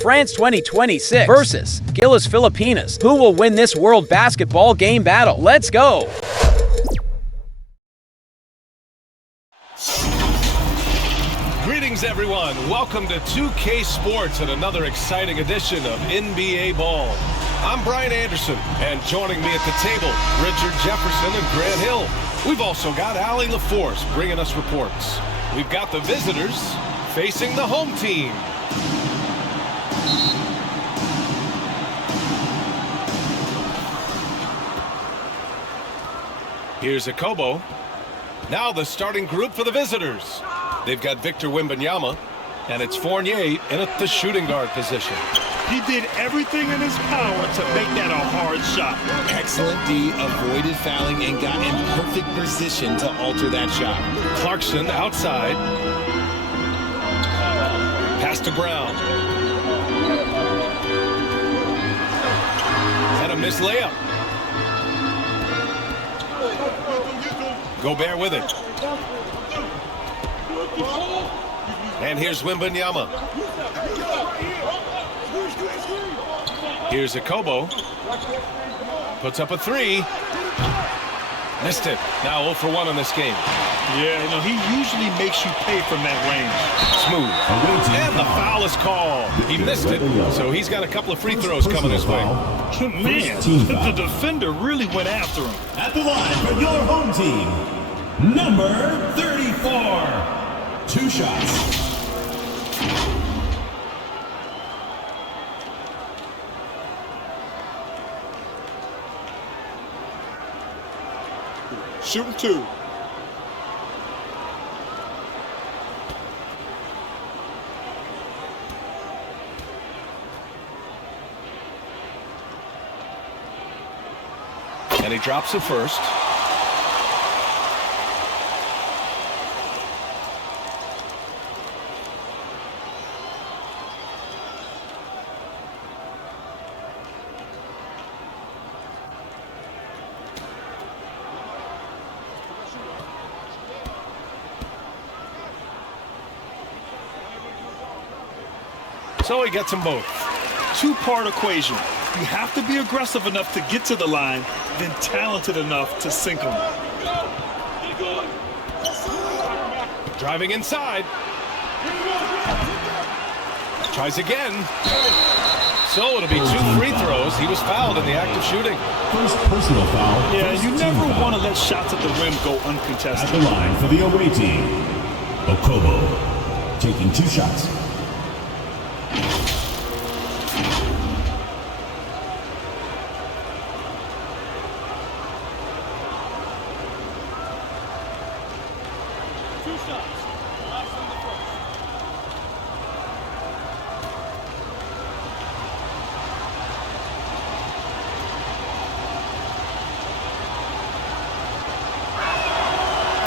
France 2026 versus GILAS Pilipinas. Who will win this World Basketball Game battle? Let's go! Greetings, everyone. Welcome to 2K Sports and another exciting edition of NBA Ball. I'm Brian Anderson, and joining me at the table, Richard Jefferson and Grant Hill. We've also got Allie LaForce bringing us reports. We've got the visitors facing the home team. Here's Akobo. Now the starting group for the visitors. They've got Victor Wembanyama, and it's Fournier in at the shooting guard position. He did everything in his power to make that a hard shot. Excellent D, avoided fouling and got in perfect position to alter that shot. Clarkson outside. Pass to Brown. And a missed layup. Gobert with it. And here's Wembanyama. Here's Akobo. Puts up a three. Missed it. Now 0 for 1 in this game. Yeah, you know, he usually makes you pay from that range. Smooth. And the foul is called. He missed it, so he's got a couple of free throws coming his way. Man, the defender really went after him. At the line for your home team, number 34. 2 shots. Shooting 2. And he drops it first. So he gets them both. 2-part equation. You have to be aggressive enough to get to the line, then talented enough to sink them. Driving inside. Tries again. So it'll be 2 free throws. He was fouled in the act of shooting. First personal foul. Yeah, you never want to let shots at the rim go uncontested. At the line for the away team, Akobo taking 2 shots.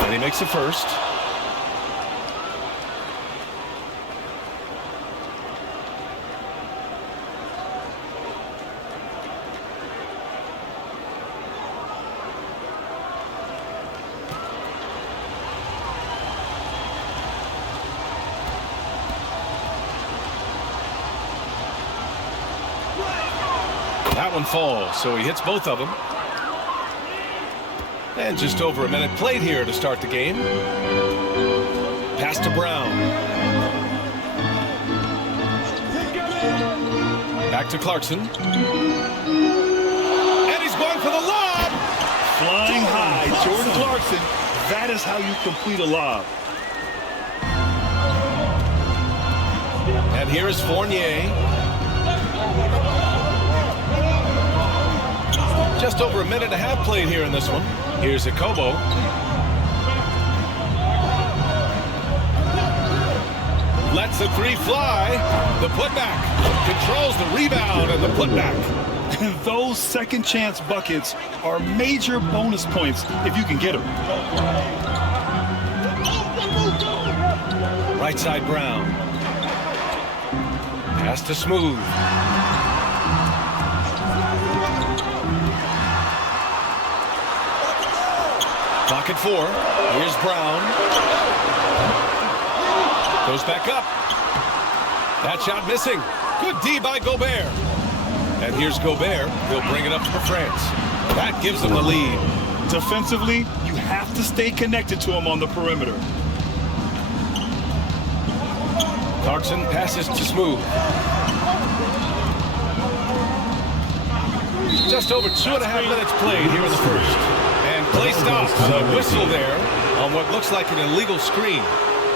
And he makes the first. That one falls, so he hits both of them. And just over a minute played here to start the game. Pass to Brown. Back to Clarkson. And he's going for the lob! Flying high, Jordan Clarkson. That is how you complete a lob. And here is Fournier. Just over a minute and a half played here in this one. Here's Akobo. Lets the 3 fly. The putback. Controls the rebound and the putback. Those second chance buckets are major bonus points if you can get them. Right side Brown. Pass to Smooth. Clock at 4. Here's Brown. Goes back up. That shot missing. Good D by Gobert. And here's Gobert. He'll bring it up for France. That gives them the lead. Defensively, you have to stay connected to him on the perimeter. Clarkson passes to Smooth. Just over 2.5 minutes played here in the first. And play stops. A whistle there on what looks like an illegal screen.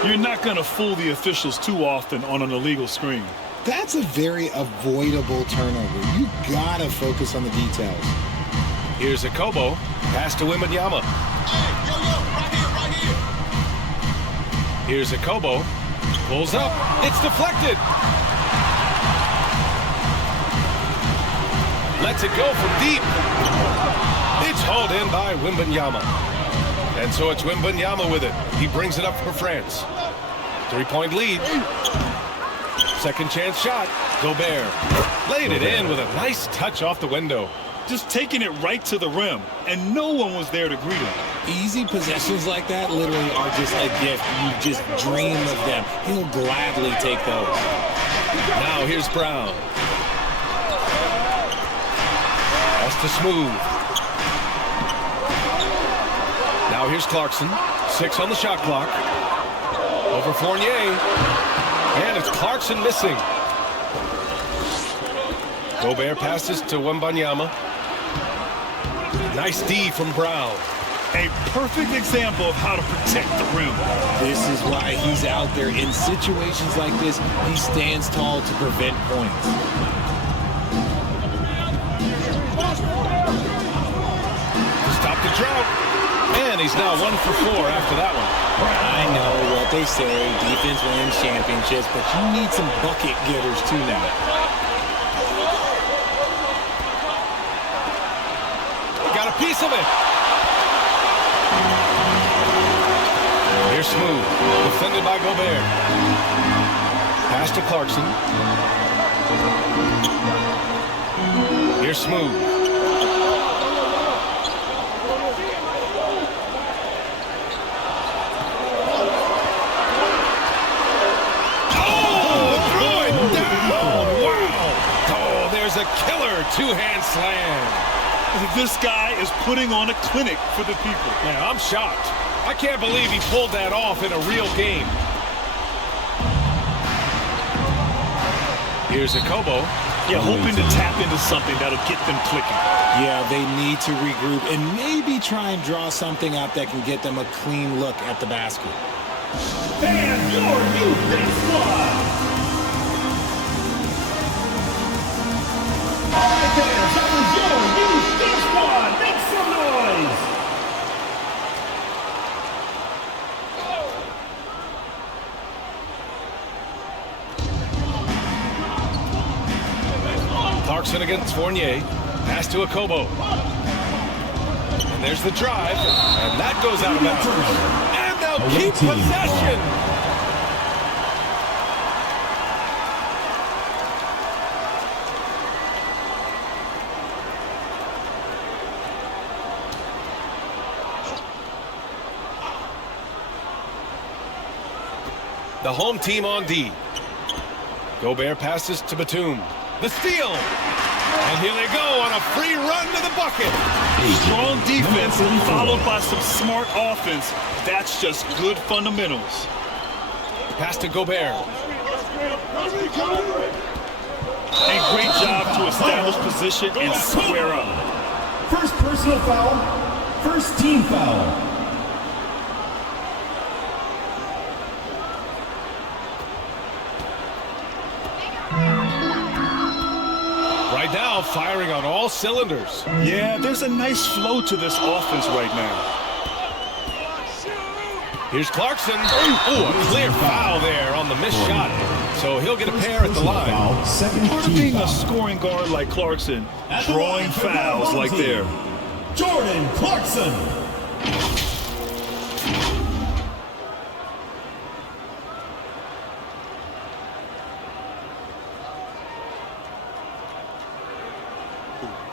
You're not going to fool the officials too often on an illegal screen. That's a very avoidable turnover. You gotta focus on the details. Here's a Kobo. Pass to Wembanyama. Here's a Kobo. Pulls up. It's deflected. Lets it go from deep. It's hauled in by Wembanyama. And so it's Wembanyama with it. He brings it up for France. 3-point lead. Second chance shot. Gobert laid it in with a nice touch off the window. Just taking it right to the rim, and no one was there to greet him. Easy possessions like that literally are just a gift. You just dream of them. He'll gladly take those. Now here's Brown. Pass to Smooth. Now here's Clarkson. 6 on the shot clock. Over Fournier. And it's Clarkson missing. Gobert passes to Wembanyama. Nice D from Brown. A perfect example of how to protect the rim. This is why he's out there. In situations like this, he stands tall to prevent points. To stop the drought. And he's now 1 for 4 after that one. I know what they say, defense wins championships, but you need some bucket getters too now. Got a piece of it. Here's Smooth. Defended by Gobert. Pass to Clarkson. Here's Smooth. There's a killer two-hand slam. This guy is putting on a clinic for the people. Yeah, I'm shocked. I can't believe he pulled that off in a real game. Here's a Kobo. Yeah, hoping to tap into something that'll get them clicking. Yeah, they need to regroup and maybe try and draw something up that can get them a clean look at the basket. And your new big squad. All right, fans, that was your new big squad. Make some noise. Clarkson against Fournier. Pass to Akobo. And there's the drive. And that goes out of bounds. And they'll keep possession. The home team on D. Gobert passes to Batum. The steal. And here they go on a free run to the bucket. Strong defense followed by some smart offense. That's just good fundamentals. Pass to Gobert. A great job to establish position and square up. First personal foul. First team foul. Right now, firing on all cylinders. Yeah, there's a nice flow to this offense right now. Here's Clarkson. Oh, a clear foul there on the missed shot. So he'll get a pair at the line. Part of being a scoring guard like Clarkson, drawing fouls like there. Jordan Clarkson.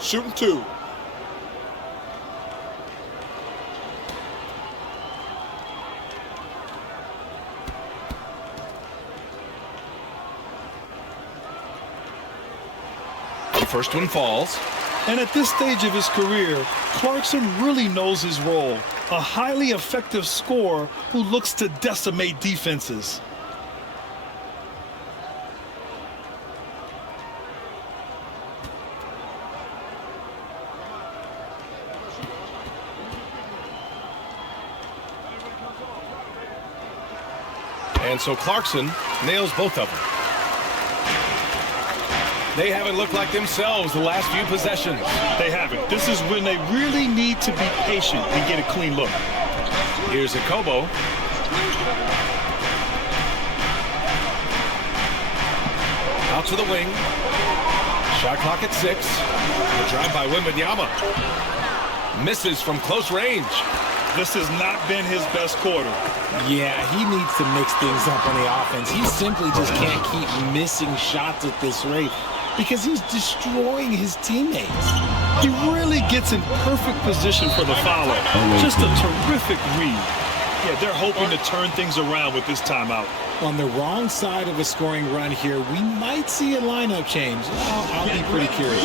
Shooting two. First one falls. And at this stage of his career, Clarkson really knows his role. A highly effective scorer who looks to decimate defenses. And so Clarkson nails both of them. They haven't looked like themselves the last few possessions. They haven't. This is when they really need to be patient and get a clean look. Here's a Kobo. Out to the wing. Shot clock at 6. The drive by Wembanyama. Misses from close range. This has not been his best quarter. Yeah, he needs to mix things up on the offense. He simply just can't keep missing shots at this rate because he's destroying his teammates. He really gets in perfect position for the follow. Just a terrific read. Yeah, they're hoping to turn things around with this timeout. On the wrong side of a scoring run here, we might see a lineup change. I'll be pretty curious.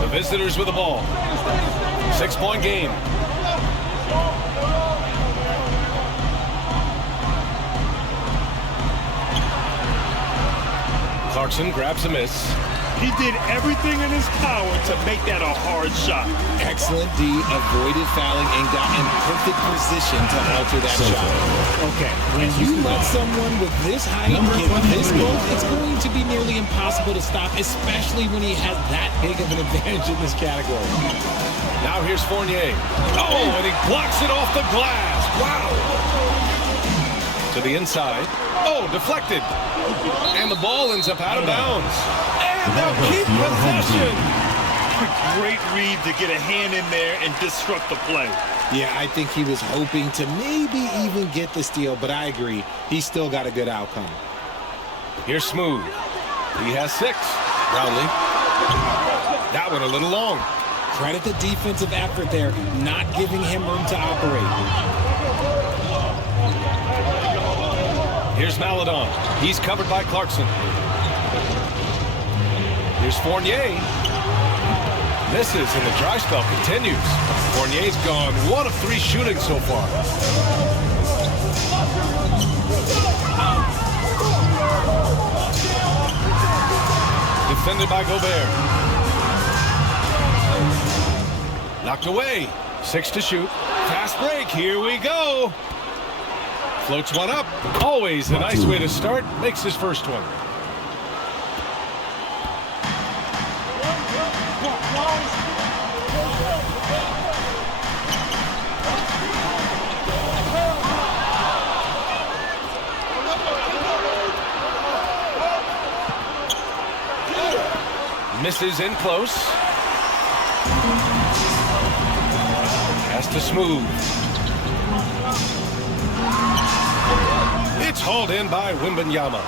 The visitors with the ball. 6-point game. Clarkson grabs a miss. He did everything in his power to make that a hard shot. Excellent D, avoided fouling and got in perfect position to alter that shot. Okay, when you let someone with this height get this goal, it's going to be nearly impossible to stop, especially when he has that big of an advantage in this category. Now here's Fournier. Oh, and he blocks it off the glass. Wow. To the inside. Oh, deflected. And the ball ends up out of bounds. And they'll keep possession. Great read to get a hand in there and disrupt the play. Yeah, I think he was hoping to maybe even get the steal, but I agree. He still got a good outcome. Here's Smooth. He has 6. Brownlee. That one a little long. Credit the defensive effort there, not giving him room to operate. Here's Maladon. He's covered by Clarkson. Here's Fournier. Misses, and the dry spell continues. Fournier's gone 1 of 3 shooting so far. Defended by Gobert. Knocked away. 6 to shoot. Fast break. Here we go. Floats one up. Always a nice way to start. Makes his first one. Misses in close. Has to Smooth. It's hauled in by Wembanyama.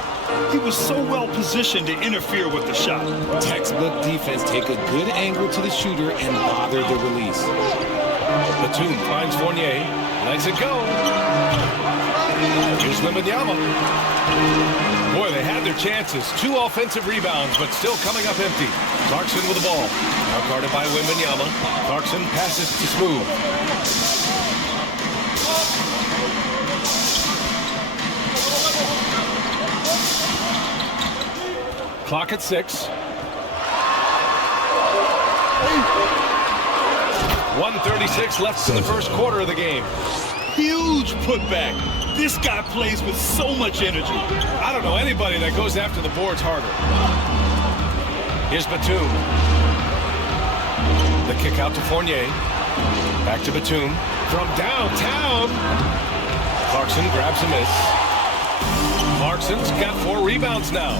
He was so well positioned to interfere with the shot. Textbook defense, take a good angle to the shooter and bother the release. Batum finds Fournier. Lets it go. Here's Wembanyama. Boy, they had their chances. 2 offensive rebounds, but still coming up empty. Clarkson with the ball. Now guarded by Wembanyama. Clarkson passes to Smooth. Clock at 6. 1:36 left in the first quarter of the game. Huge putback. This guy plays with so much energy. I don't know anybody that goes after the boards harder. Here's Batum. The kick out to Fournier. Back to Batum. From downtown. Clarkson grabs a miss. Clarkson's got 4 rebounds now.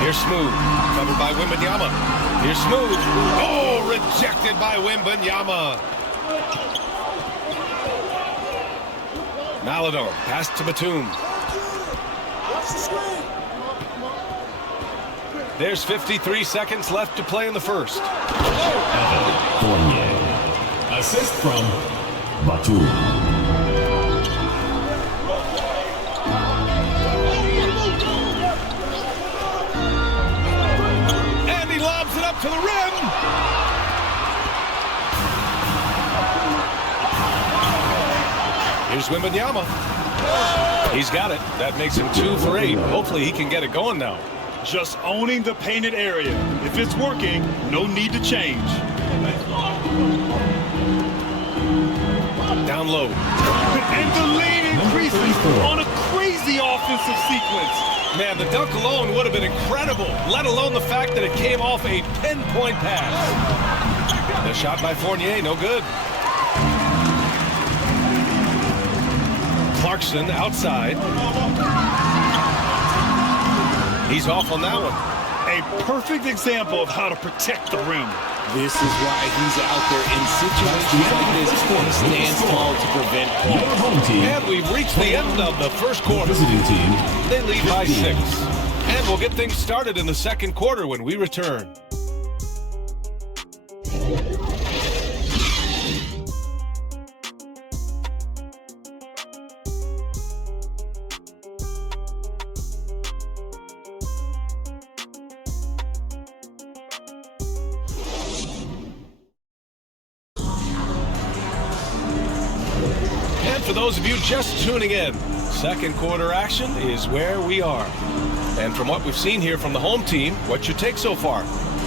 Here's Smooth. Covered by Wembanyama. Here's Smooth. Oh, rejected by Wembanyama. Maladon. Pass to Batum. There's 53 seconds left to play in the first. Fournier. Assist from Batum. And he lobs it up to the rim. Here's Wembanyama. He's got it. That makes him 2 for 8. Hopefully he can get it going now. Just owning the painted area. If it's working, no need to change. Down low. And the lead increases on a crazy offensive sequence. Man, the dunk alone would have been incredible, let alone the fact that it came off a pinpoint pass. The shot by Fournier, no good. Clarkson outside. He's off on that one. A perfect example of how to protect the rim. This is why he's out there in situations like this. He stands tall to prevent Your points. home team. And we've reached the end of the first quarter. Visiting team. They lead by 15. 6. And we'll get things started in the second quarter when we return. For those of you just tuning in, second quarter action is where we are. And from what we've seen here from the home team, what's your take so far?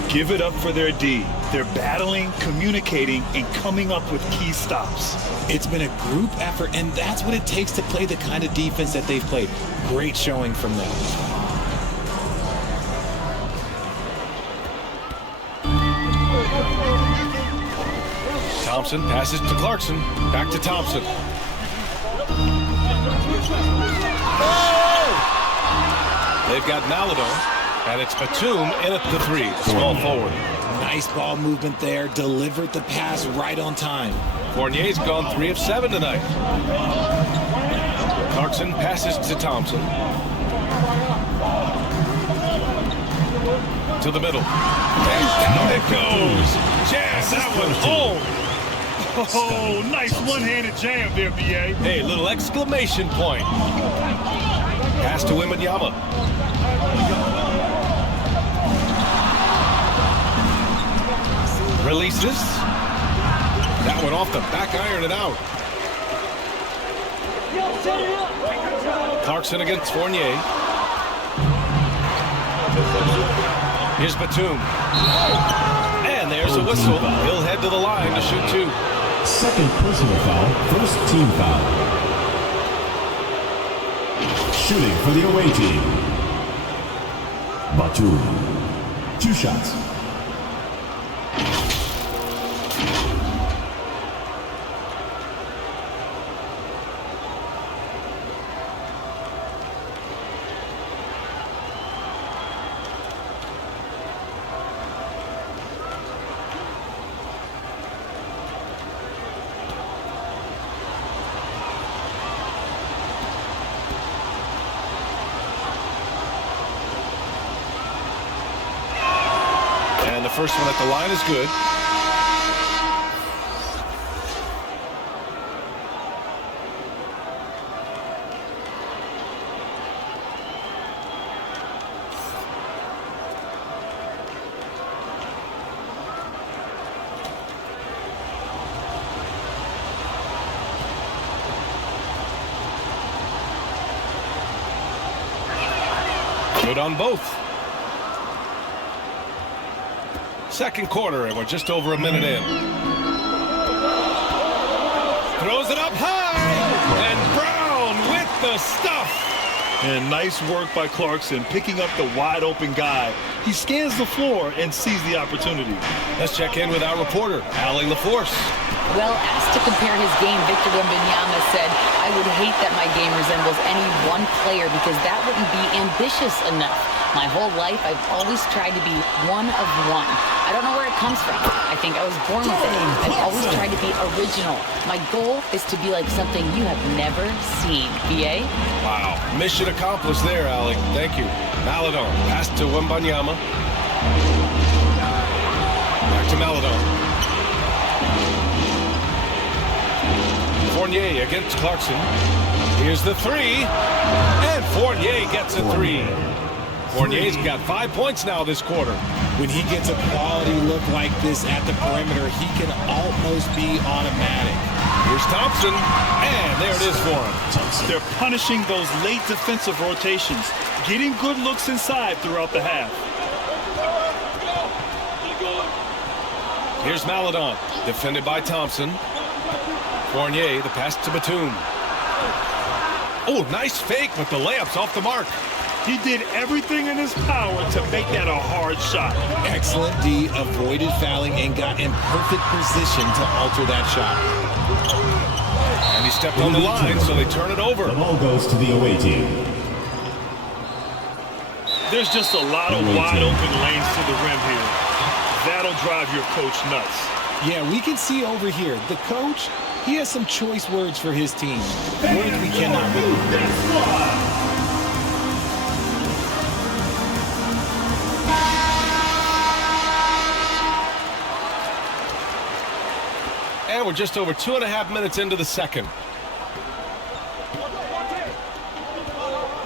Give it up for their D. They're battling, communicating, and coming up with key stops. It's been a group effort, and that's what it takes to play the kind of defense that they've played. Great showing from them. Thompson passes to Clarkson. Back to Thompson. They've got Maladon, and it's Batum in at the 3, small forward. Nice ball movement there. Delivered the pass right on time. Fournier's gone 3 of 7 tonight. Clarkson passes to Thompson. To the middle. And down it goes. Jam that one home. Oh, nice one-handed jam there, BA. Hey, little exclamation point. Pass to Wembanyama. Releases. That one off the back iron and out. Clarkson against Fournier. Here's Batum. And there's a whistle. He'll head to the line to shoot 2. Second personal foul, first team foul. Shooting for the away team. Batum. 2 shots. And the first one at the line is good. Good on both. Second quarter, and we're just over a minute in. Throws it up high, and Brown with the stuff. And nice work by Clarkson, picking up the wide-open guy. He scans the floor and sees the opportunity. Let's check in with our reporter, Allie LaForce. Well, asked to compare his game, Victor Wembanyama said, "I would hate that my game resembles any one player because that wouldn't be ambitious enough. My whole life, I've always tried to be one of one. I don't know where it comes from. I think I was born with it. I've always tried to be original. My goal is to be like something you have never seen." BA? Wow, mission accomplished there, Allie. Thank you. Maladon, pass to Wembanyama. Back to Maladon. Fournier against Clarkson. Here's the three. And Fournier gets a three. Fournier's got 5 points now this quarter. When he gets a quality look like this at the perimeter, he can almost be automatic. Here's Thompson, and there it is for him. They're punishing those late defensive rotations, getting good looks inside throughout the half. Here's Maladon, defended by Thompson. Fournier, the pass to Batum. Oh, nice fake, but the layup's off the mark. He did everything in his power to make that a hard shot. Excellent D, avoided fouling and got in perfect position to alter that shot. And he stepped on the line, so they turn it over. The ball goes to the away team. There's just a lot of wide open lanes to the rim here. That'll drive your coach nuts. Yeah, we can see over here, the coach, he has some choice words for his team. Words we cannot read. And we're just over 2.5 minutes into the second.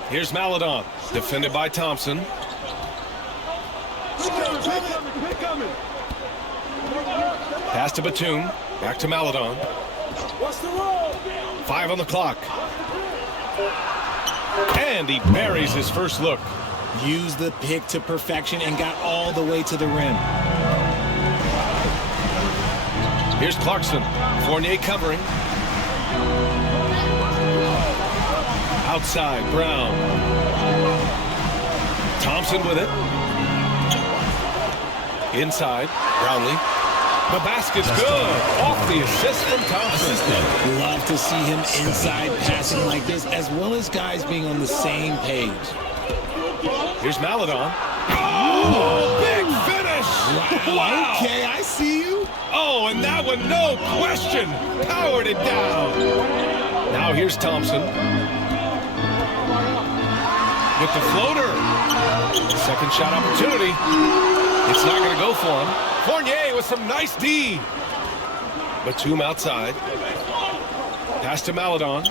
Here's Maladon, defended by Thompson. Pass to Batum, back to Maladon. 5 on the clock. And he buries his first look. Used the pick to perfection and got all the way to the rim. Here's Clarkson. Fournier covering. Outside, Brown. Thompson with it. Inside, Brownlee. The basket's good. Off the assist from Thompson. Love to see him inside passing like this, as well as guys being on the same page. Here's Maladon. Oh, big finish! Wow! Okay, I see you. Oh, and that one, no question, powered it down. Now here's Thompson. With the floater. Second shot opportunity. It's not going to go for him. Fournier with some nice D. Batum outside. Pass to Maladon.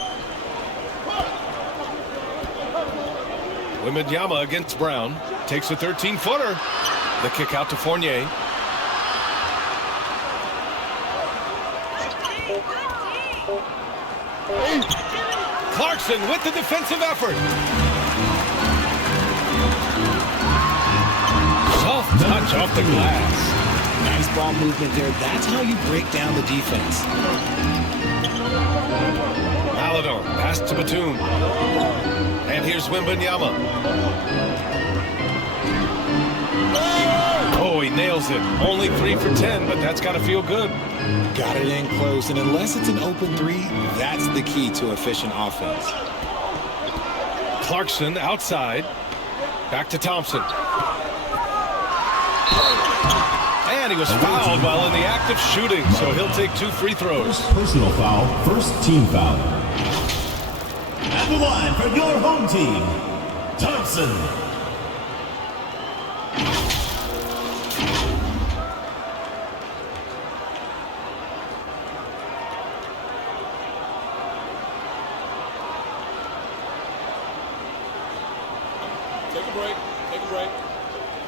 Wembanyama against Brown. Takes a 13-footer. The kick out to Fournier. Clarkson with the defensive effort. Soft touch off the glass. Nice ball movement there. That's how you break down the defense. Maladon, pass to Batum. And here's Wembanyama. Oh, he nails it. Only 3 for 10, but that's got to feel good. Got it in close, and unless it's an open three, that's the key to efficient offense. Clarkson outside. Back to Thompson. And he was fouled while in the act of shooting, so he'll take 2 free throws. Personal foul, first team foul. At the line for your home team, Thompson. Take a break.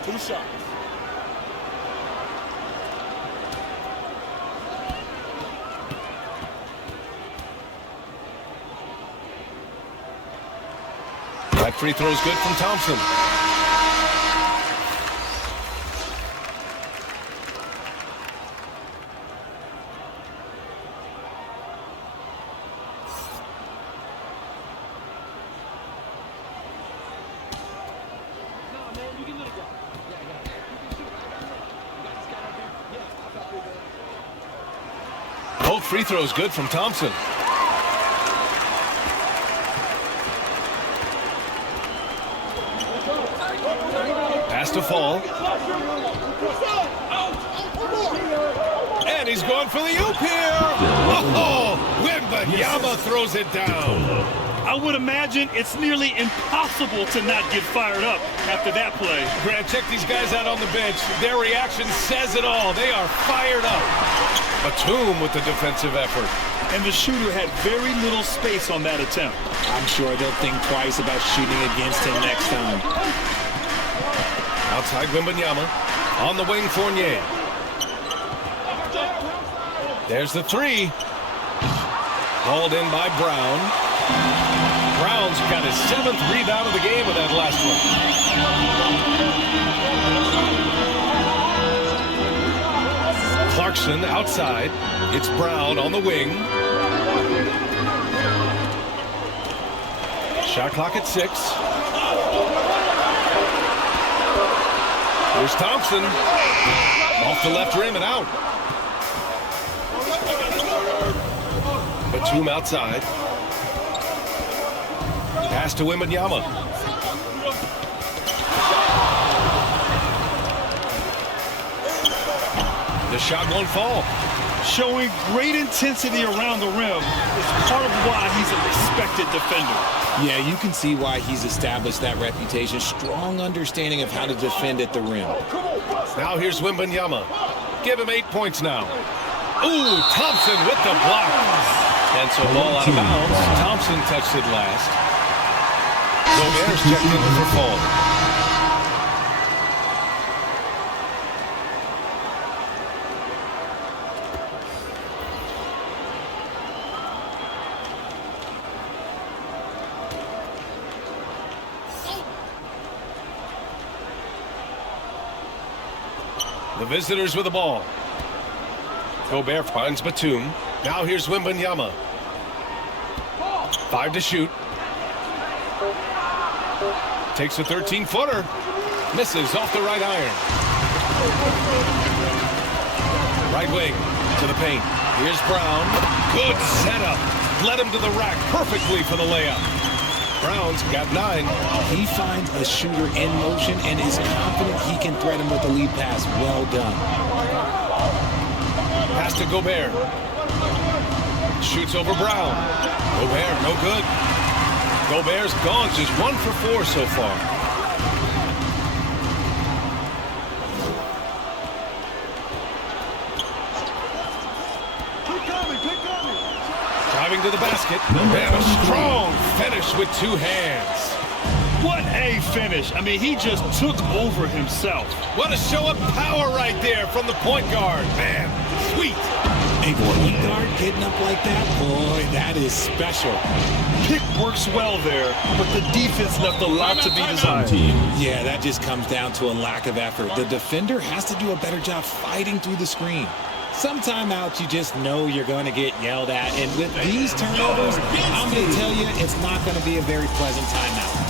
2 shots. That free throw is good from Thompson. Both free throws good from Thompson. Pass to Fall. And he's going for the oop here. Oh, Wembanyama throws it down. I would imagine it's nearly impossible to not get fired up after that play. Grant, check these guys out on the bench. Their reaction says it all. They are fired up. Batum with the defensive effort. And the shooter had very little space on that attempt. I'm sure they'll think twice about shooting against him next time. Outside Wembanyama. On the wing, Fournier. There's the three. Hauled in by Brown. Brown's got his 7th rebound of the game with that last one. Clarkson outside. It's Brown on the wing. Shot clock at 6. Here's Thompson. Off the left rim and out. Batum outside. Pass to Wembanyama. The shot won't fall. Showing great intensity around the rim is part of why he's a respected defender. Yeah, you can see why he's established that reputation. Strong understanding of how to defend at the rim. Now here's Wembanyama. Give him 8 points now. Ooh, Thompson with the block. And so ball out of bounds. Thompson touched it last. Gobert's checked in for fall. The visitors with the ball. Gobert finds Batum. Now here's Wembanyama. 5 to shoot. Takes a 13-footer. Misses off the right iron. Right wing to the paint. Here's Brown. Good setup. Led him to the rack perfectly for the layup. Brown's got 9. He finds a shooter in motion and is confident he can thread him with the lead pass. Well done. Pass to Gobert. Shoots over Brown. Gobert, no good. Gobert's gone, just 1 for 4 so far. Driving to the basket. And a strong finish with 2 hands. What a finish. I mean, he just took over himself. What a show of power right there from the point guard. Man, sweet. A point guard getting up like that, boy, that is special. Pick works well there, but the defense left a lot to be desired. Yeah, that just comes down to a lack of effort. The defender has to do a better job fighting through the screen. Some timeouts, you just know you're going to get yelled at. And with these turnovers, I'm going to tell you, it's not going to be a very pleasant timeout.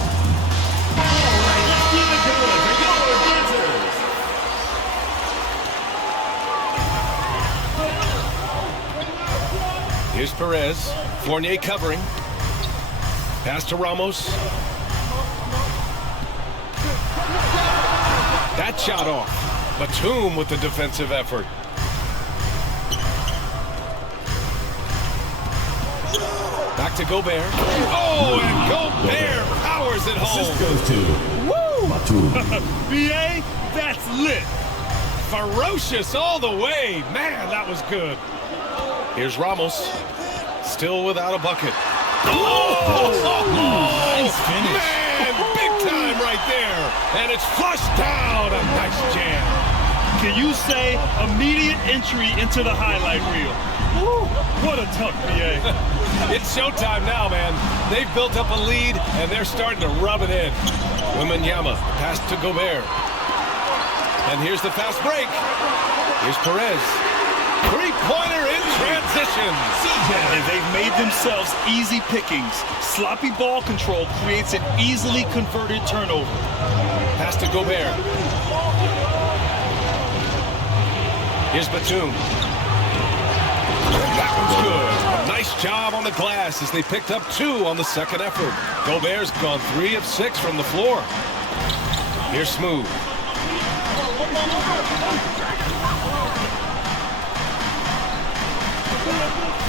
Here's Perez. Fournier covering. Pass to Ramos. That shot off. Batum with the defensive effort. Back to Gobert. Oh, and Gobert powers it home. This goes to Batum. BA, that's lit. Ferocious all the way. Man, that was good. Here's Ramos. Still without a bucket. Oh! Nice finish. Man, big time right there. And it's flushed down. A nice jam. Can you say immediate entry into the highlight reel? Woo, what a tough BA. It's showtime now, man. They've built up a lead, and they're starting to rub it in. Wembanyama, pass to Gobert. And here's the fast break. Here's Perez. Three-pointer in transition. And they've made themselves easy pickings. Sloppy ball control creates an easily converted turnover. Pass to Gobert. Here's Batum. That one's good. A nice job on the glass as they picked up 2 on the second effort. Gobert's gone 3 of 6 from the floor. Here's Smooth.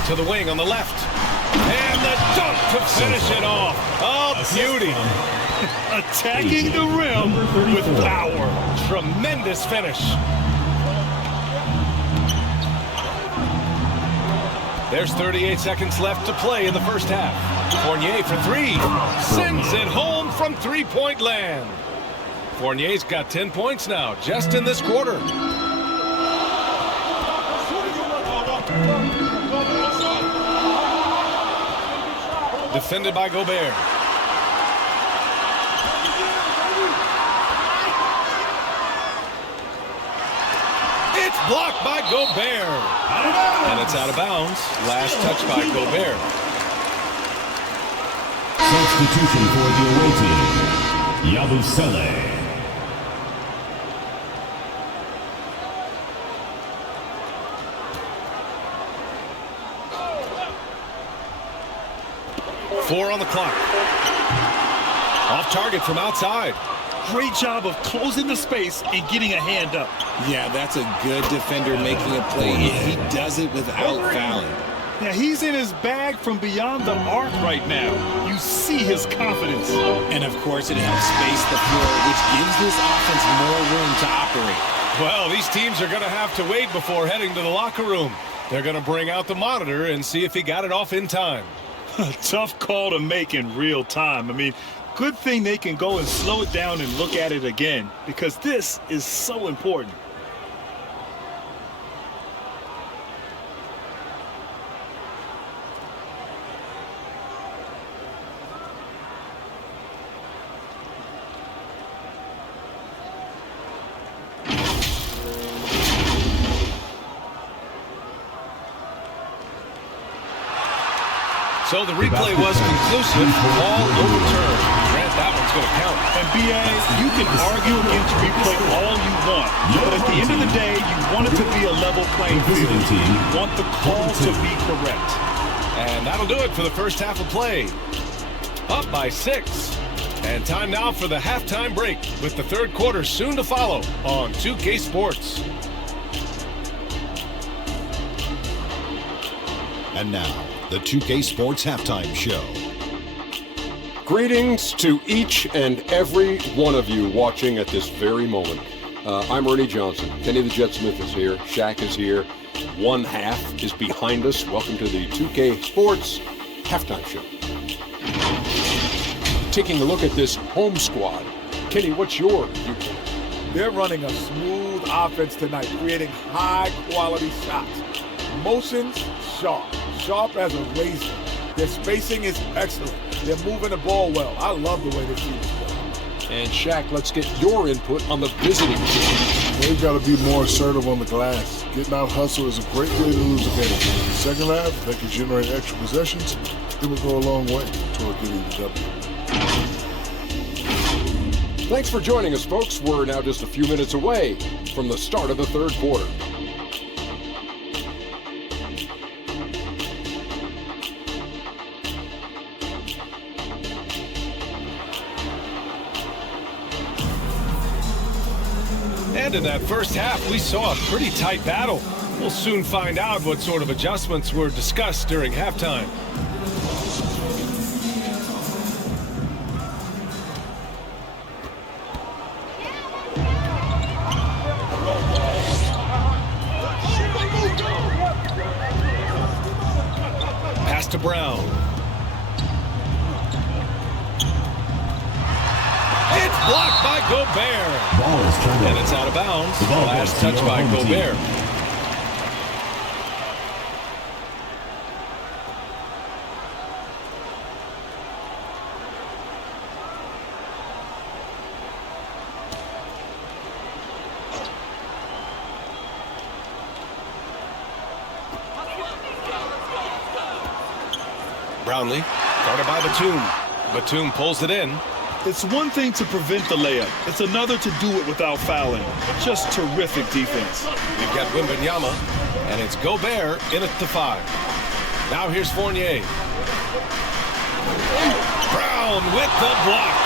To the wing on the left. And the dunk to finish it off. Oh, beauty. Attacking the rim with power. Tremendous finish. There's 38 seconds left to play in the first half. Fournier for three. Sends it home from three-point land. Fournier's got 10 points now, just in this quarter. Defended by Gobert. It's blocked by Gobert. And it's out of bounds. Last touch by Gobert. Substitution for the away team, Yabusele. Four on the clock. Off target from outside. Great job of closing the space and getting a hand up. Yeah, that's a good defender making a play. He does it without fouling. Now, he's in his bag from beyond the arc right now. You see his confidence. And, of course, it helps space the floor, which gives this offense more room to operate. Well, these teams are going to have to wait before heading to the locker room. They're going to bring out the monitor and see if he got it off in time. Tough call to make in real time. I mean, good thing they can go and slow it down and look at it again, because this is so important. So the replay was conclusive. Ball overturned. Grant, that one's going to count. And BA, you can argue against replay all you want, but at the end of the day, you want it to be a level playing field. You want the call to be correct. And that'll do it for the first half of play. Up by 6. And time now for the halftime break, with the third quarter soon to follow on 2K Sports. And now, the 2K Sports Halftime Show. Greetings to each and every one of you watching at this very moment. I'm Ernie Johnson. Kenny the Jet Smith is here. Shaq is here. One half is behind us. Welcome to the 2K Sports Halftime Show. Taking a look at this home squad. Kenny, what's your viewpoint? They're running a smooth offense tonight, creating high-quality shots. Motions, sharp as a razor. Their spacing is excellent. They're moving the ball well. I love the way this team is playing. And Shaq, let's get your input on the visiting team. They've got to be more assertive on the glass. Getting out hustle is a great way to lose a game. In the second half, if they can generate extra possessions, it will go a long way toward getting the W. Thanks for joining us, folks. We're now just a few minutes away from the start of the third quarter. And in that first half, we saw a pretty tight battle. We'll soon find out what sort of adjustments were discussed during halftime. Pass to Brown. It's blocked by Gobert. Ball is turned And over. it's out of bounds. The ball Last goes to touch your by home team. Gobert. Brownlee, guarded by Batum. Batum pulls it in. It's one thing to prevent the layup. It's another to do it without fouling. Just terrific defense. We've got Wembanyama, and it's Gobert in at the 5. Now here's Fournier. Brown with the block.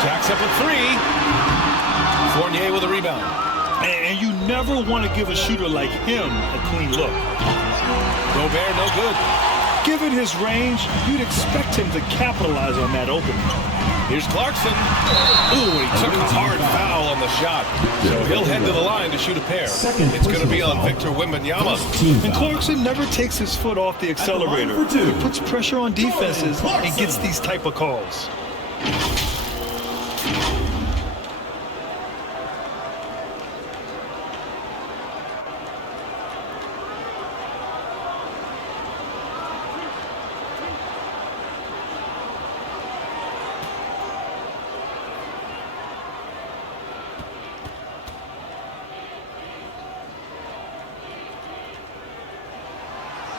Jacks up at 3. Fournier with a rebound. And you never want to give a shooter like him a clean look. Gobert no good. Given his range, you'd expect him to capitalize on that opening. Here's Clarkson. Ooh, he took a hard foul on the shot. So he'll head to the line to shoot a pair. It's going to be on Victor Wembanyama. And Clarkson never takes his foot off the accelerator. He puts pressure on defenses and gets these type of calls.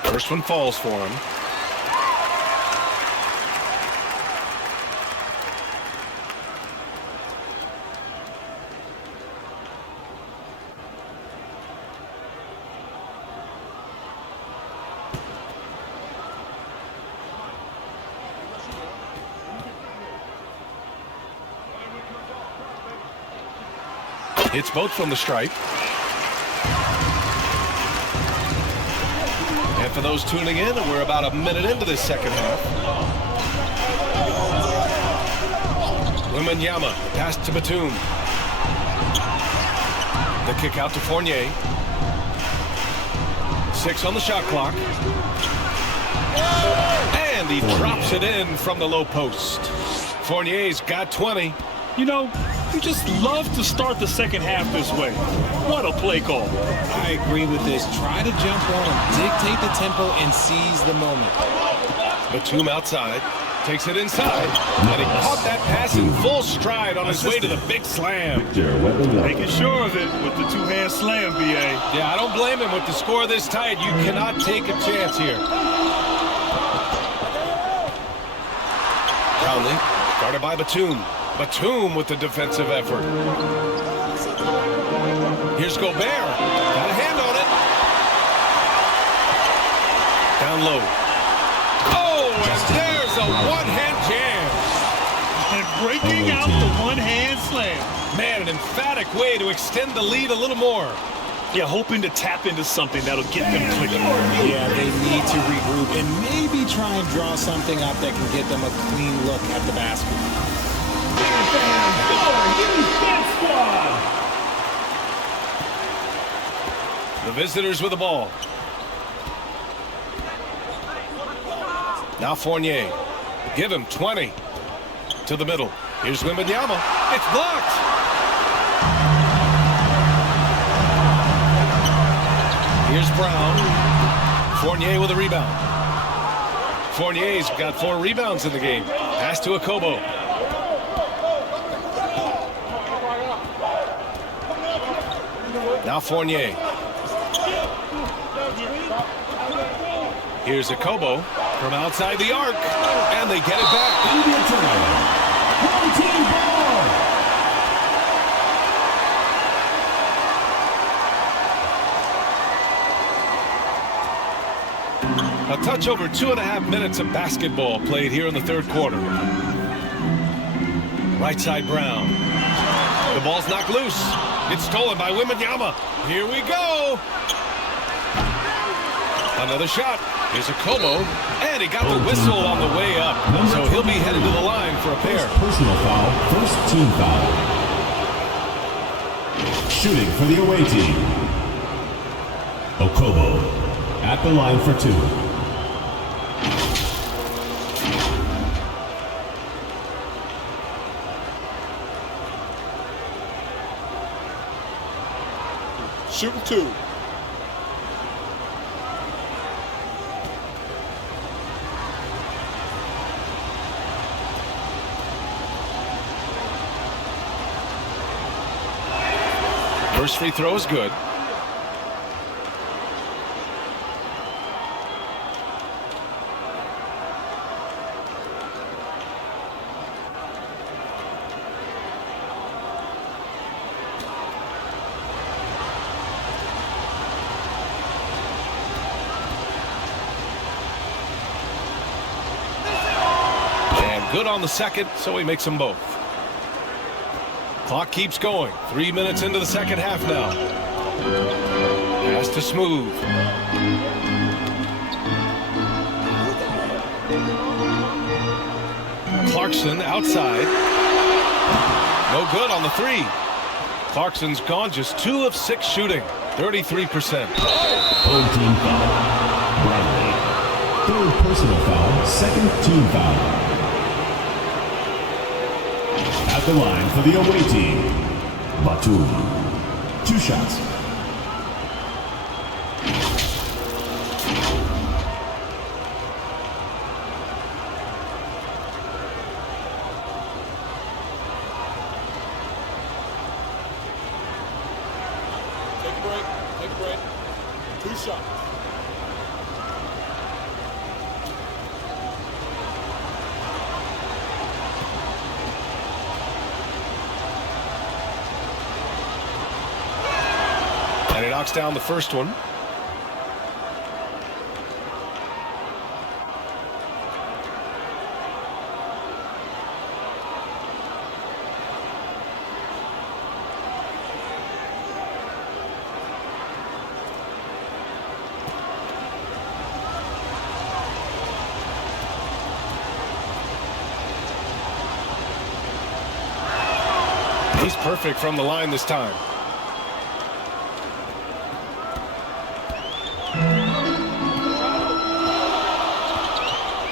First one falls for him. Hits both from the stripe. And for those tuning in, we're about a minute into this second half. Wembanyama, pass to Batum. The kick out to Fournier. 6 on the shot clock. And he drops it in from the low post. Fournier's got 20. You know, you just love to start the second half this way. What a play call. I agree with this. Try to jump on him, dictate the tempo, and seize the moment. Batum outside, takes it inside, and he caught that pass in full stride on his way to the big slam. Making sure of it with the two-hand slam, BA. Yeah, I don't blame him. With the score this tight, you cannot take a chance here. Brownlee, guarded by Batum. Batum with the defensive effort. Here's Gobert. Got a hand on it. Down low. Oh, and there's a one-hand jam. And breaking out the one-hand slam. Man, an emphatic way to extend the lead a little more. Yeah, hoping to tap into something that'll get them clicking. Yeah, they need to regroup and maybe try and draw something up that can get them a clean look at the basket. The visitors with the ball. Now Fournier. Give him 20. To the middle. Here's Wembanyama. It's blocked. Here's Brown. Fournier with a rebound. Fournier's got 4 rebounds in the game. Pass to Okobo. Now Fournier. Here's Okobo from outside the arc, and they get it back. A touch over 2.5 minutes of basketball played here in the third quarter. Right side Brown. The ball's knocked loose. It's stolen by Wembanyama. Here we go. Another shot. Here's Okobo, and he got the whistle on the way up. So he'll be headed to the line for a pair. Personal foul, first team foul. Shooting for the away team. Okobo at the line for 2. Shooting 2. First free throw is good. Good on the second, so he makes them both. Clock keeps going. 3 minutes into the second half now. Pass to Smooth. Clarkson outside. No good on the three. Clarkson's gone just 2 of 6 shooting, 33%. Home team foul. Barangay. Third personal foul, second team foul. At the line for the away team, Batum. 2 shots. Take a break. 2 shots. And he knocks down the first one. He's perfect from the line this time.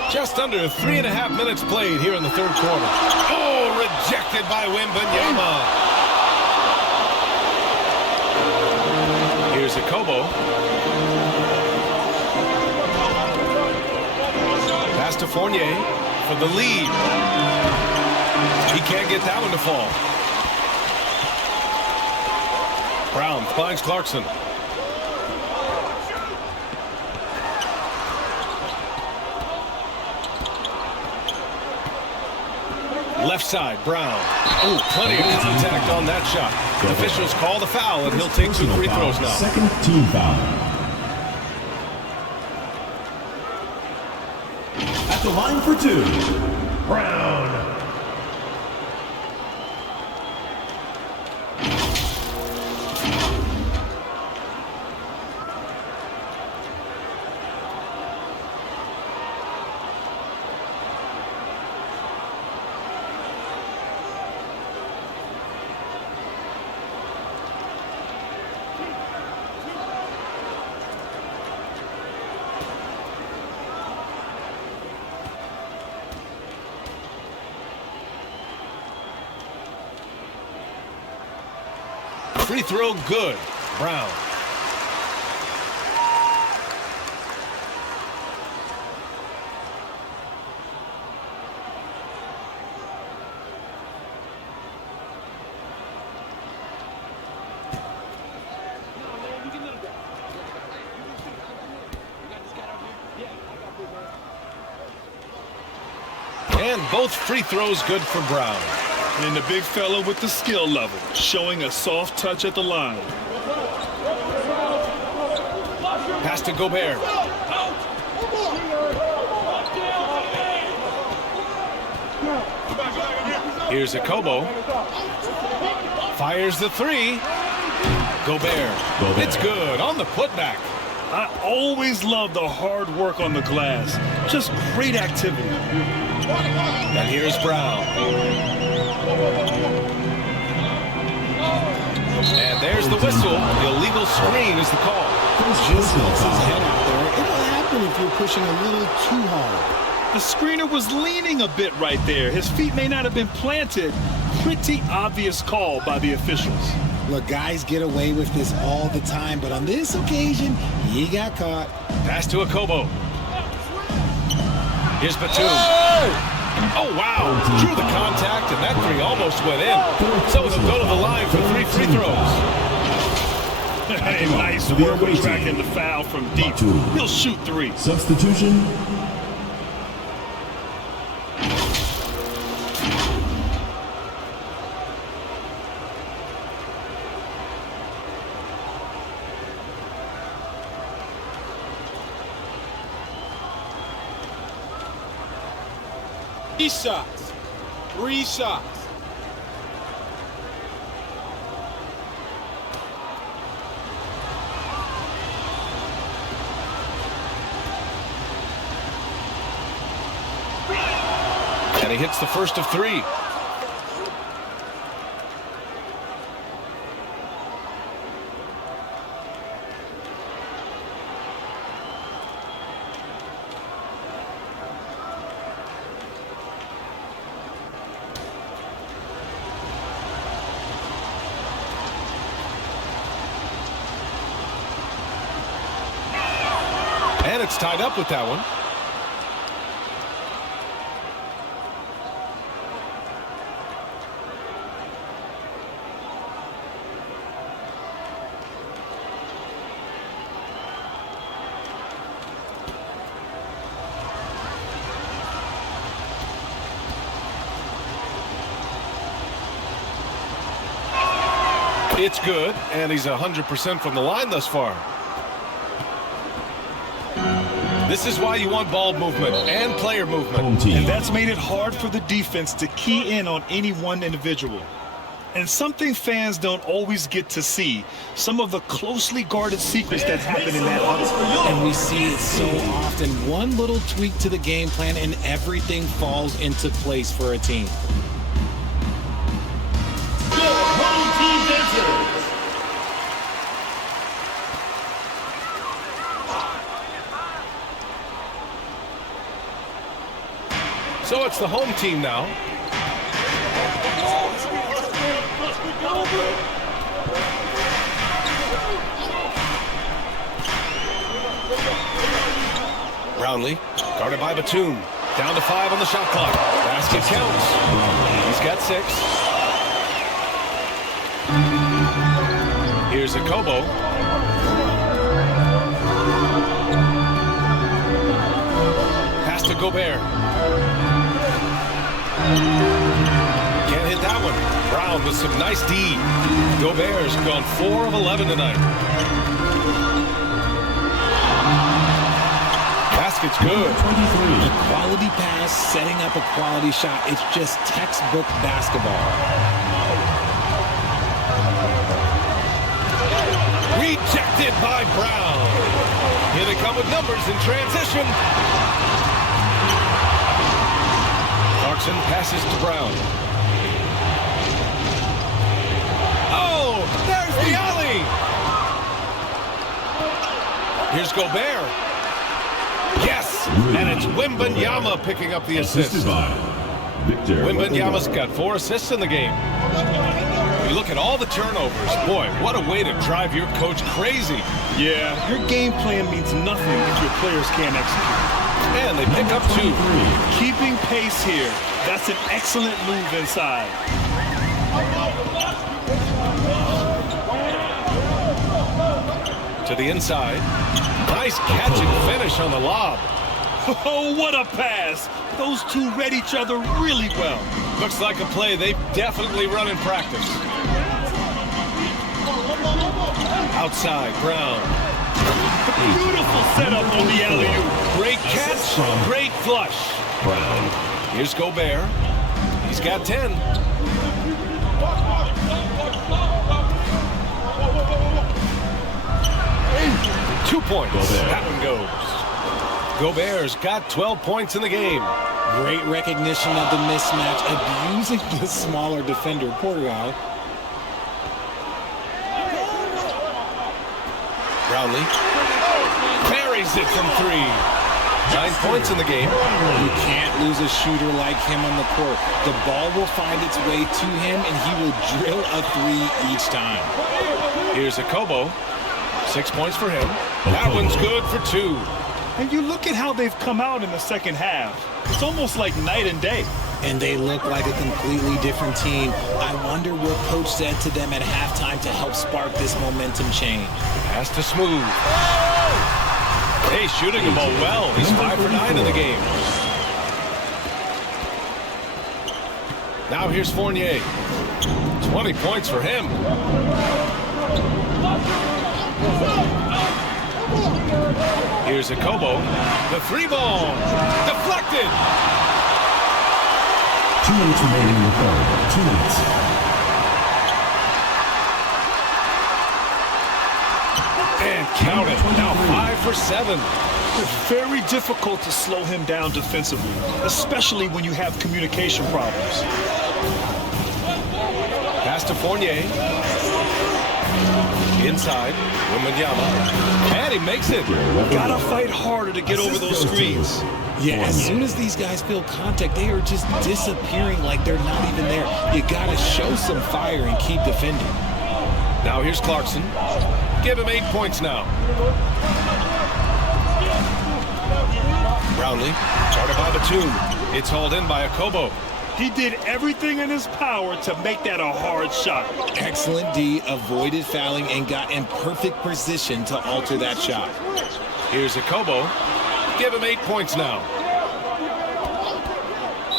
Just under 3.5 minutes played here in the third quarter. Oh, rejected by Wembanyama. Here's Akobo. Pass to Fournier for the lead. He can't get that one to fall. Brown finds Clarkson. Left side, Brown. Oh, plenty of contact on that shot. The officials call the foul, and he'll take 2 free throws now. Second team foul. At the line for 2, Brown. Free throw good. Brown. And both free throws good for Brown. And the big fella with the skill level, showing a soft touch at the line. Pass to Gobert. Here's Akobo. Fires the three. Gobert. It's good on the putback. I always love the hard work on the glass. Just great activity. And here's Brown. And there's the whistle. The illegal screen is the call. Just lets his head out there. It'll happen if you're pushing a little too hard. The screener was leaning a bit right there. His feet may not have been planted. Pretty obvious call by the officials. Look, guys get away with this all the time, but on this occasion, he got caught. Pass to Akobo. Here's Batum. Oh, wow. Drew the contact, and that three almost went in. So they'll go to the line for 3 free throws. Hey, nice work tracking the foul from deep. He'll shoot 3. Substitution. Shots. 3 shots. And he hits the first of 3. And it's tied up with that one. It's good, and he's 100% from the line thus far. This is why you want ball movement and player movement. And that's made it hard for the defense to key in on any one individual. And something fans don't always get to see, some of the closely guarded secrets that happen in that huddle. And we see it so often. One little tweak to the game plan and everything falls into place for a team. So it's the home team now. Brownlee, guarded by Batum. Down to 5 on the shot clock. Basket counts. He's got 6. Here's Akobo. Pass to Gobert. Can't hit that one. Brown with some nice D. Gobert's gone 4 of 11 tonight. Basket's good. A quality pass, setting up a quality shot. It's just textbook basketball. Rejected by Brown. Here they come with numbers in transition. Clarkson passes to Brown. Oh, there's the alley. Here's Gobert. Yes, and it's Wembanyama picking up the assist. Wembanyama's got 4 assists in the game. You look at all the turnovers. Boy, what a way to drive your coach crazy. Yeah, your game plan means nothing if your players can't execute. And they pick up 2. Keeping pace here. That's an excellent move inside. To the inside. Nice catch and finish on the lob. Oh, what a pass. Those two read each other really well. Looks like a play they've definitely run in practice. Outside, Brown. Beautiful setup on the alley-oop. Great catch, great flush. Brown. Here's Gobert. He's got 10. Two points. That one goes. Gobert's got 12 points in the game. Great recognition of the mismatch, abusing the smaller defender. Poor guy. Brownlee parries it from 3. 9 points in the game. You can't lose a shooter like him on the court. The ball will find its way to him, and he will drill a 3 each time. Here's Akobo. 6 points for him. That one's good for 2. And you look at how they've come out in the second half. It's almost like night and day. And they look like a completely different team. I wonder what coach said to them at halftime to help spark this momentum change. Pass to Smooth. Hey, shooting the ball well. He's 5 for 9 in the game. Now here's Fournier. 20 points for him. Here's Akobo. The 3 ball. Deflected. 2 minutes remaining in the third. 2 minutes. And count it. Now 5 for 7. It's very difficult to slow him down defensively, especially when you have communication problems. Pass to Fournier. Inside, Wembanyama. And he makes it. Gotta fight harder to get over those screens. Yeah, as soon as these guys feel contact, they are just disappearing like they're not even there. You gotta show some fire and keep defending. Now here's Clarkson. Give him 8 points now. Brownlee, started by the 2. It's hauled in by Akobo. He did everything in his power to make that a hard shot. Excellent D, avoided fouling and got in perfect position to alter that shot. Here's Akobo. Give him 8 points now.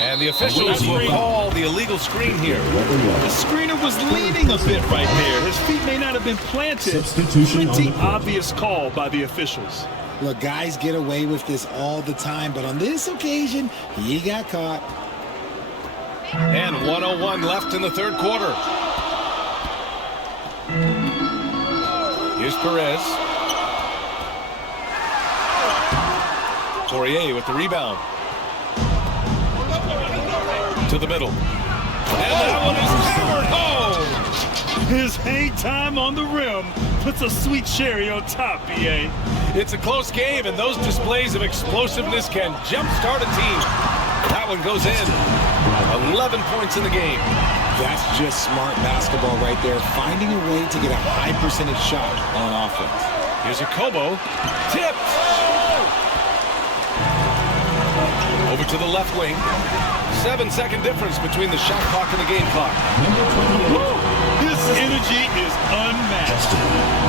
And the officials will call the illegal screen here. The screener was leaning a bit right there. His feet may not have been planted. Pretty obvious call by the officials. Look, guys get away with this all the time, but on this occasion, he got caught. And 1:01 left in the third quarter. Here's Perez. Poirier with the rebound. To the middle. And that one is hammered home. His hang time on the rim puts a sweet cherry on top, BA. It's a close game, and those displays of explosiveness can jumpstart a team. That one goes in. 11 points in the game. That's just smart basketball right there, finding a way to get a high percentage shot on offense. Here's Akobo. Tipped. Over to the left wing. 7-second difference between the shot clock and the game clock. His energy is unmatched.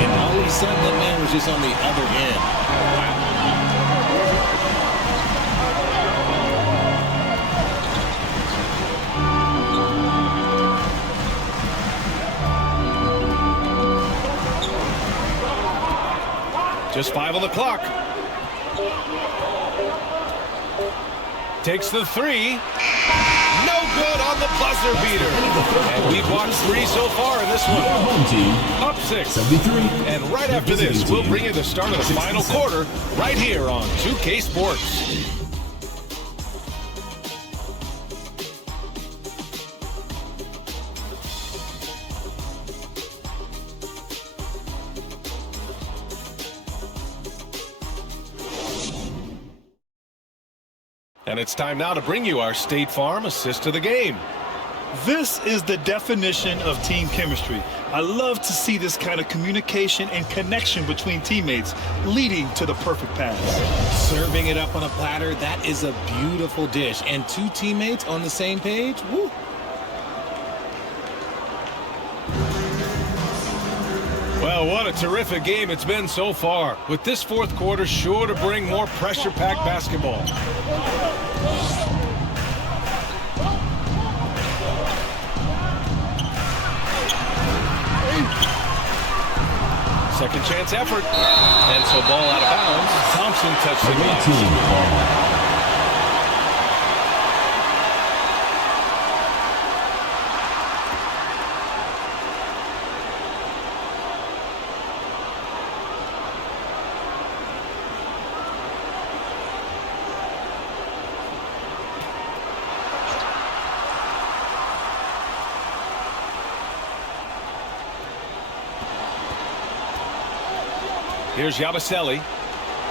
And all of a sudden, that man was just on the other end. Just 5 on the clock. Takes the 3. No good on the buzzer beater. And we've watched 3 so far in this one. Up 6. And right after this, we'll bring you the start of the final quarter right here on 2K Sports. And it's time now to bring you our State Farm assist to the game. This is the definition of team chemistry. I love to see this kind of communication and connection between teammates leading to the perfect pass. Serving it up on a platter, that is a beautiful dish. And 2 teammates on the same page, woo. Well, what a terrific game it's been so far, with this fourth quarter sure to bring more pressure-packed basketball. Second chance effort. And so ball out of bounds. Thompson touched the glass. Here's Yabusele.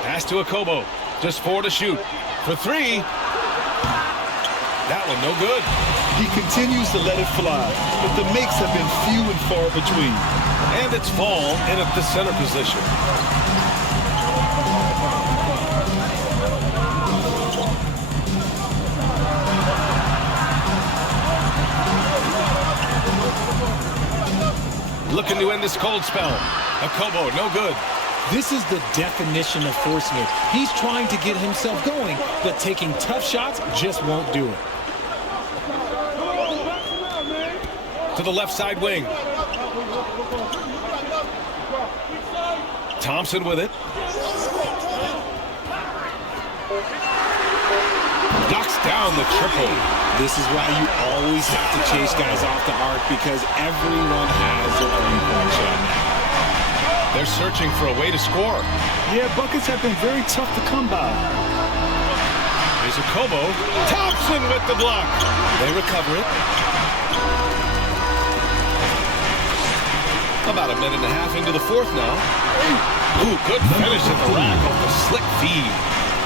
Pass to Akobo. Just 4 to shoot. For 3. That one no good. He continues to let it fly, but the makes have been few and far between. And it's Fall in at the center position. Looking to end this cold spell. Akobo, no good. This is the definition of forcing it. He's trying to get himself going, but taking tough shots just won't do it. To the left side wing. Thompson with it. Knocks down the triple. This is why you always have to chase guys off the arc, because everyone has a three-point shot now. They're searching for a way to score. Yeah, buckets have been very tough to come by. Here's a Kobo. Thompson with the block. They recover it. About a minute and a half into the fourth now. Ooh, good finish at the rack off the slick feed.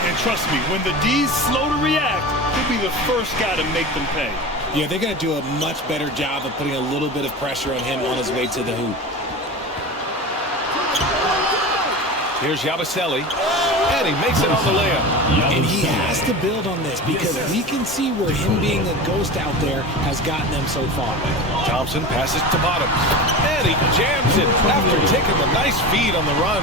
And trust me, when the D's slow to react, he'll be the first guy to make them pay. Yeah, they're going to do a much better job of putting a little bit of pressure on him on his way to the hoop. Here's Yabusele, and he makes it on the layup. And he has to build on this because we can see where him being a ghost out there has gotten them so far. Thompson passes to Bottoms, and he jams it after taking a nice feed on the run.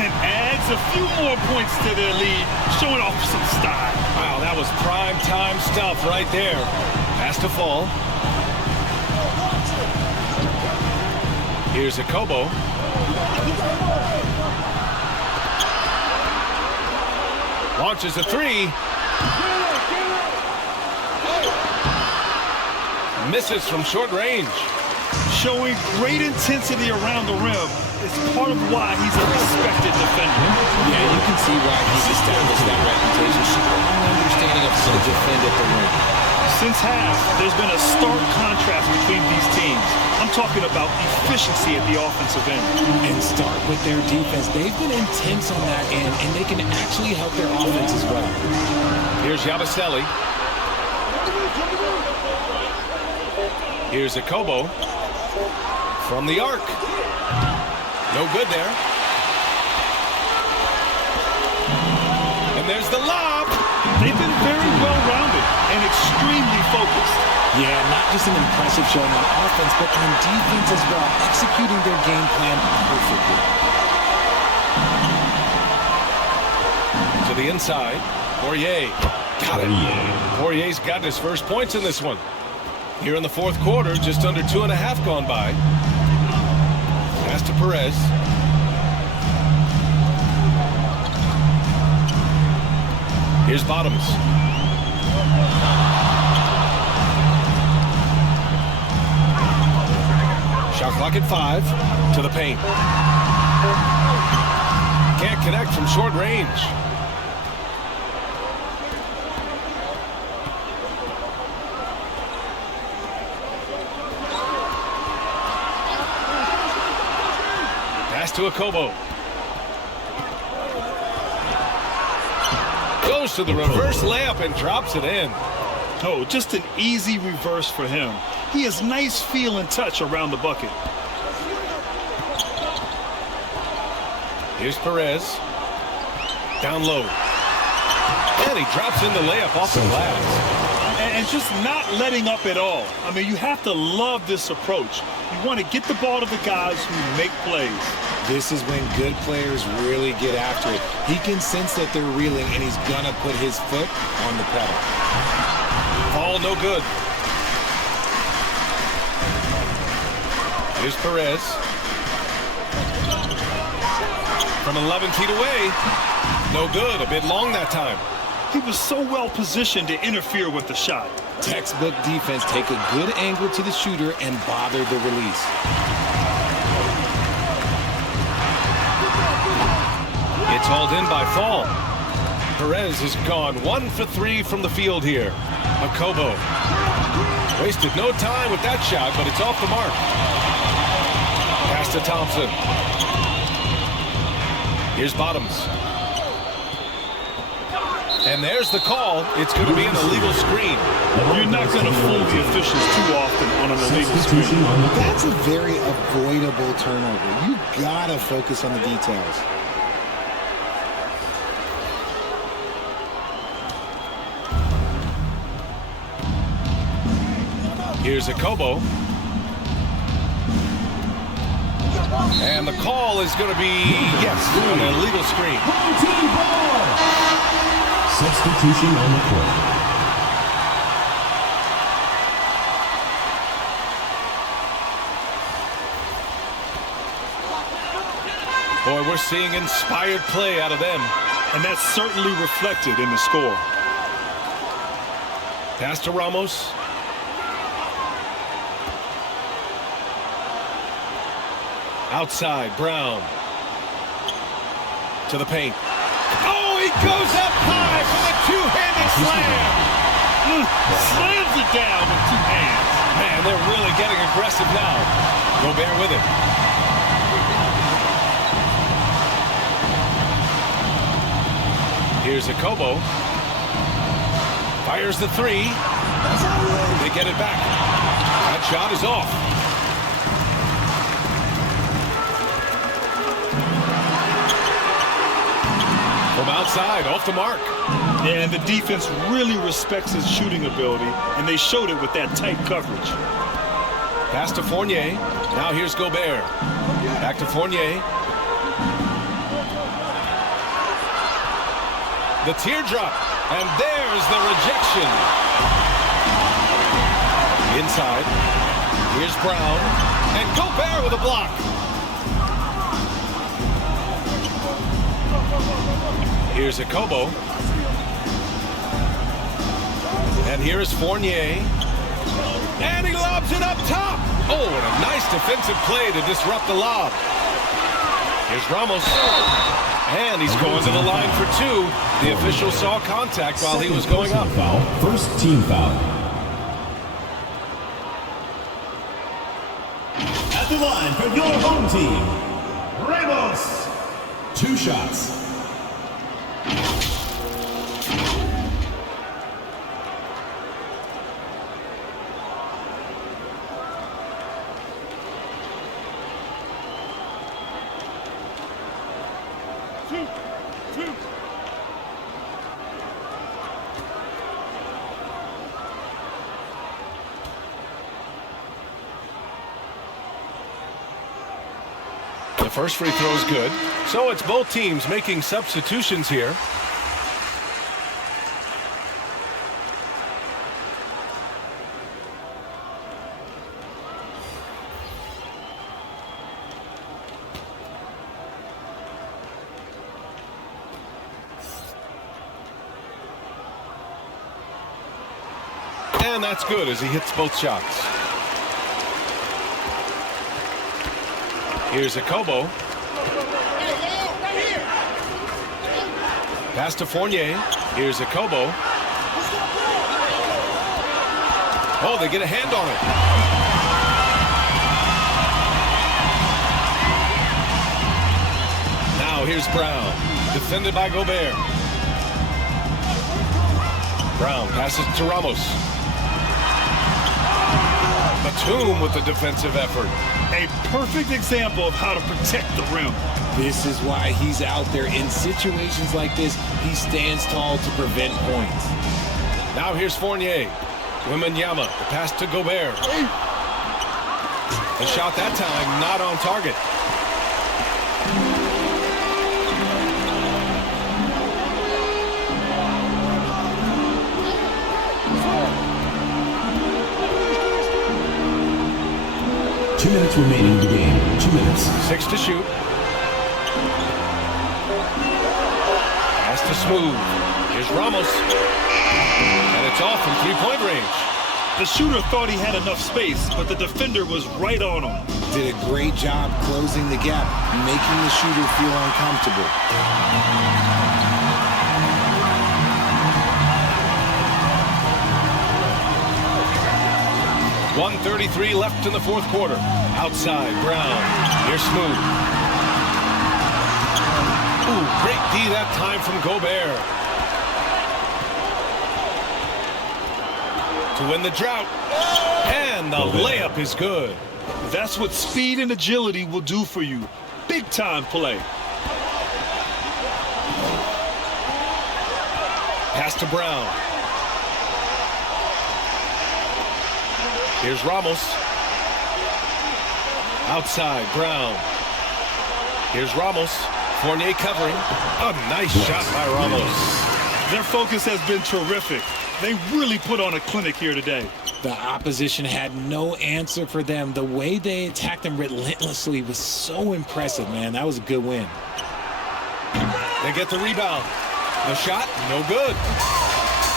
And adds a few more points to their lead, showing off some style. Wow, that was prime time stuff right there. Pass to Fall. Here's a Kobo. Launches a three. Misses from short range. Showing great intensity around the rim. It's part of why he's a respected defender. Yeah, you can see why he's established that reputation. Strong understanding of how to defend at the rim. Since half, there's been a stark contrast between these teams. I'm talking about efficiency at the offensive end. And start with their defense. They've been intense on that end, and they can actually help their offense as well. Here's Yabusele. Here's a Kobo from the arc. No good there. And there's the lob. They've been very well-rounded and extremely focused. Yeah, not just an impressive showing on offense, but on defense as well, executing their game plan perfectly. To the inside, Poirier. Got it. Poirier's gotten his first points in this one. Here in the fourth quarter, just under 2.5 gone by. Pass to Perez. Here's Bottoms. Shot clock at 5. To the paint. Can't connect from short range. Pass to a Kobo. Goes to the reverse layup and drops it in. Oh, just an easy reverse for him. He has nice feel and touch around the bucket. Here's Perez. Down low. And he drops in the layup off the glass. And just not letting up at all. I mean, you have to love this approach. You want to get the ball to the guys who make plays. This is when good players really get after it. He can sense that they're reeling, and he's going to put his foot on the pedal. Ball no good. Here's Perez. From 11 feet away. No good. A bit long that time. He was so well positioned to interfere with the shot. Textbook defense. Take a good angle to the shooter and bother the release. It's hauled in by Fall. Perez has gone 1 for 3 from the field here. Kobo wasted no time with that shot, but it's off the mark. Pass to Thompson. Here's Bottoms. And there's the call. It's going to be an illegal screen. You're not going to fool the officials too often on an illegal screen. That's a very avoidable turnover. You got to focus on the details. Here's a Kobo. And the call is going to be, yes, an illegal screen. Substitution on the court. Boy, we're seeing inspired play out of them. And that's certainly reflected in the score. Pass to Ramos. Outside, Brown. To the paint. Oh, he goes up high for the two-handed slam. Slams it down with two hands. Man, they're really getting aggressive now. Gobert with it. Here's Akobo. Fires the three. They get it back. That shot is off. From outside, off the mark. Yeah, and the defense really respects his shooting ability, and they showed it with that tight coverage. Pass to Fournier. Now here's Gobert. Back to Fournier. The teardrop, and there's the rejection. Inside, here's Brown, and Gobert with a block. Here's Akobo. And here's Fournier. And he lobs it up top. Oh, and a nice defensive play to disrupt the lob. Here's Ramos. And he's going to the line for two. The official saw contact while he was going up. Foul. First team foul. At the line for your home team, Ramos. 2 shots. The first free throw is good. So it's both teams making substitutions here. And that's good as he hits both shots. Here's Akobo. Pass to Fournier. Here's Akobo. Oh, they get a hand on it. Now here's Brown. Defended by Gobert. Brown passes to Ramos. Batum with the defensive effort. A perfect example of how to protect the rim. This is why he's out there. In situations like this, he stands tall to prevent points. Now here's Fournier. Wembanyama, the pass to Gobert. The shot that time not on target. Two minutes remaining in the game. 2 minutes. 6 to shoot. Pass to Smooth. Here's Ramos. And it's off from three-point range. The shooter thought he had enough space, but the defender was right on him. Did a great job closing the gap, making the shooter feel uncomfortable. 1:33 left in the fourth quarter. Outside, Brown. Here's Smooth. Ooh, great D that time from Gobert. To win the drought. And the layup is good. That's what speed and agility will do for you. Big time play. Pass to Brown. Here's Ramos. Outside, Brown. Here's Ramos. Fournier covering. A nice shot by Ramos. Their focus has been terrific. They really put on a clinic here today. The opposition had no answer for them. The way they attacked them relentlessly was so impressive, man. That was a good win. They get the rebound. The shot, no good.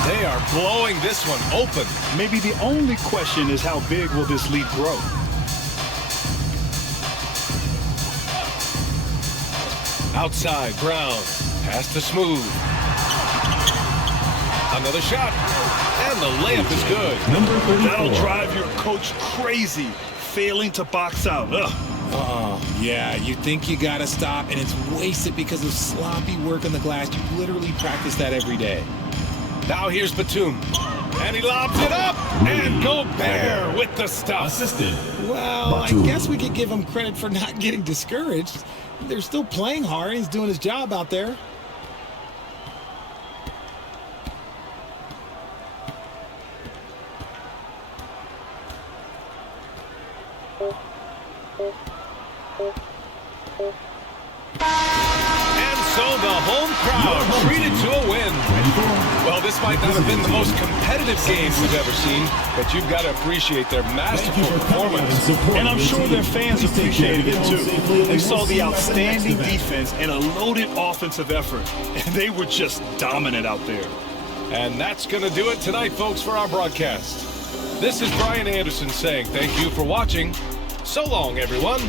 They are blowing this one open. Maybe the only question is how big will this lead grow? Outside, Brown. Pass to Smooth. Another shot. And the layup is good. Number 34. That'll drive your coach crazy, failing to box out. Yeah, you think you got to stop, and it's wasted because of sloppy work on the glass. You literally practice that every day. Now here's Batum. And he lobs it up. And Gobert with the stuff. Assisted. Well, Batum. I guess we could give him credit for not getting discouraged. They're still playing hard. He's doing his job out there. And so the home crowd treated to a win. Well, this might not have been the most competitive game we've ever seen, but you've got to appreciate their masterful performance. And I'm sure their fans appreciated it too. They saw the outstanding defense and a loaded offensive effort, and they were just dominant out there. And that's going to do it tonight, folks, for our broadcast. This is Brian Anderson saying thank you for watching. So long, everyone.